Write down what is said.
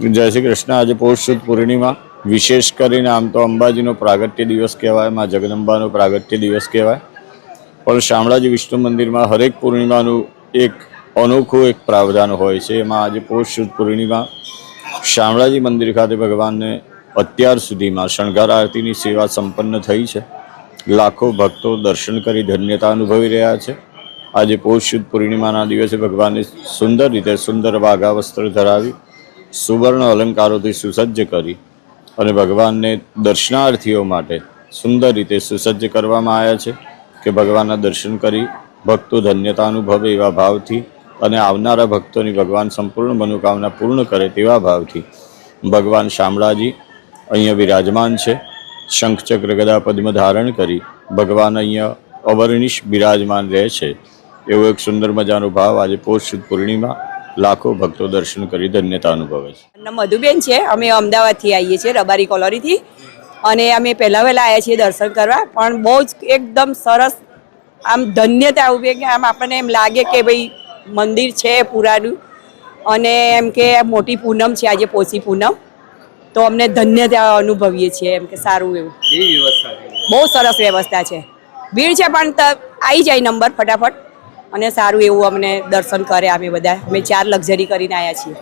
જય શ્રી કૃષ્ણ. આજે પૌષ સુદ પૂર્ણિમા. વિશેષ કરીને આમ તો અંબાજીનો પ્રાગટ્ય દિવસ કહેવાય, માં જગદંબાનો પ્રાગટ્ય દિવસ કહેવાય. પણ શામળાજી વિષ્ણુ મંદિરમાં હરેક પૂર્ણિમાનું એક અનોખું એક પ્રાવધાન હોય છે. એમાં આજે પૌષ સુદ પૂર્ણિમા શામળાજી મંદિર ખાતે ભગવાનને અત્યાર સુધીમાં શણગાર આરતીની સેવા સંપન્ન થઈ છે. લાખો ભક્તો દર્શન કરી ધન્યતા અનુભવી રહ્યા છે. આજે પૌષ પૂર્ણિમાના દિવસે ભગવાનને સુંદર રીતે સુંદર વાઘા વસ્ત્ર ધરાવી સુવર્ણ અલંકારોથી સુસજ્જ કરી અને ભગવાનને દર્શનાર્થીઓ માટે સુંદર રીતે સુસજ્જ કરવામાં આવ્યા છે કે ભગવાનના દર્શન કરી ભક્તો ધન્યતા અનુભવે એવા ભાવથી અને આવનારા ભક્તોની ભગવાન સંપૂર્ણ મનોકામના પૂર્ણ કરે તેવા ભાવથી. ભગવાન શામળાજી અહીંયા વિરાજમાન છે. શંખચક્ર ગદા પદ્મ ધારણ કરી ભગવાન અહીંયા અવર્ણિશ બિરાજમાન રહે છે. એવો એક સુંદર મજાનો ભાવ આજે પોષ પૂર્ણિમા લાખો ભક્તો દર્શન કરી ધન્યતા અનુભવે છે. મધુબેન છે અમે અમદાવાદથી આવીએ છીએ રબારી કોલોનીથી. અને અમે પહેલા વહેલા આવ્યા છીએ દર્શન કરવા પણ બહુ જ એકદમ સરસ આમ ધન્યતા ઊભી કે આમ આપણને એમ લાગે કે ભાઈ મંદિર છે પુરાનું. અને એમ કે મોટી પૂનમ છે આજે પોસી પૂનમ. તો અમને ધન્યતા અનુભવીએ છીએ એમ કે સારું એવું. કેવી વ્યવસ્થા બહુ સરસ વ્યવસ્થા છે. ભીડ છે પણ ત- આવી જાય નંબર ફટાફટ. અને સારું એવું અમને દર્શન કરે અમે બધા. અમે ચાર લક્ઝરી કરીને આવ્યા છીએ.